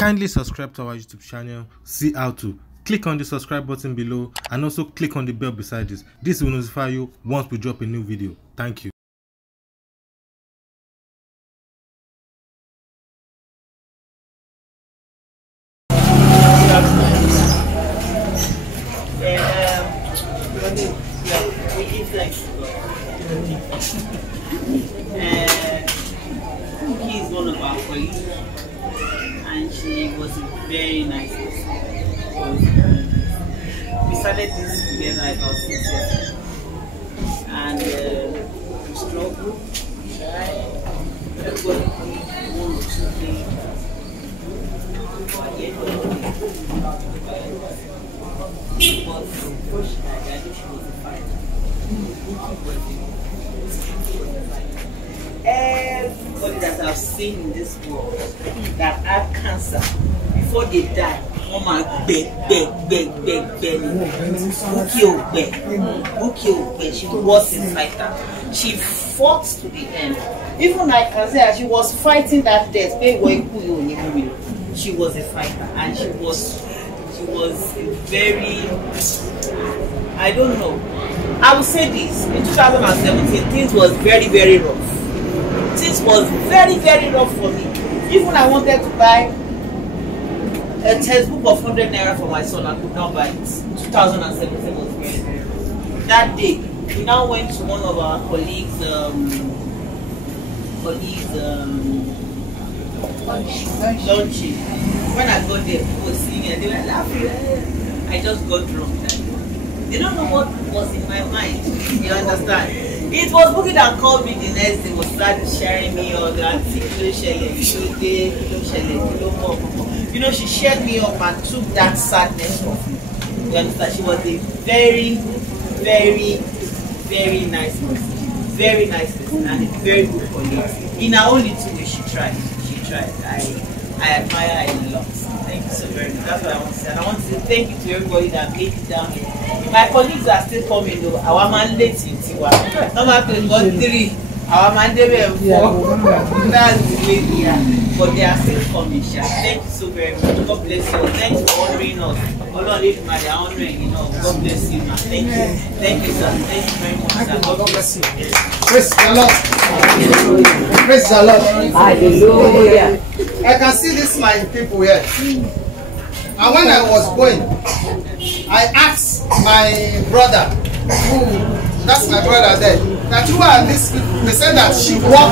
Kindly subscribe to our YouTube channel, see how to. Click on the subscribe button below and also click on the bell beside this. This will notify you once we drop a new video. Thank you. Bukky is one of our colleagues, and she was a very nice person. We started this together about 6 years ago, and we struggled, everybody one or two things, but at the end of the day, but before she died, I knew she was a fighter. Everybody that I've seen in this world that had cancer, before they die, one man beg. Bukky, she was a fighter. She fought to the end. Even like I said, she was fighting that death. She was a fighter, and she was very, I don't know. I will say this, in 2017, things was very, very rough. Things was very, very rough for me. Even I wanted to buy a textbook of 100 naira for my son, I could not buy it. 2017 was very, very rough. That day, we now went to one of our colleagues' lunch. When I got there, people were singing and they were laughing. I just got drunk that day. They don't know what was in my mind. You understand? It was Bukky that called me the next day, was started sharing me all that. You know, she shared me up and took that sadness off me. You understand? She was a very, very, very nice person. Very nice person and a very good colleague. In her own little way, she tried. I admire her a lot. Thank you so very much. That's what I want to say. And I want to say thank you to everybody that made it down here. My colleagues are still coming though. Our man late in Tiwa. Normally we got 3. Our man they were 4. That's the way we are. But they are still coming. Thank you so very much. God bless you. Thanks for honoring us. Hold if my honoring, you know. God bless you, man. Thank you. Thank you, sir. Thank you very much, sir. God bless you. Praise the Lord. Praise the Lord. Hallelujah. I can see this my people here. And when I was going, I asked my brother, that's my brother there, that who are these people? They said that she walked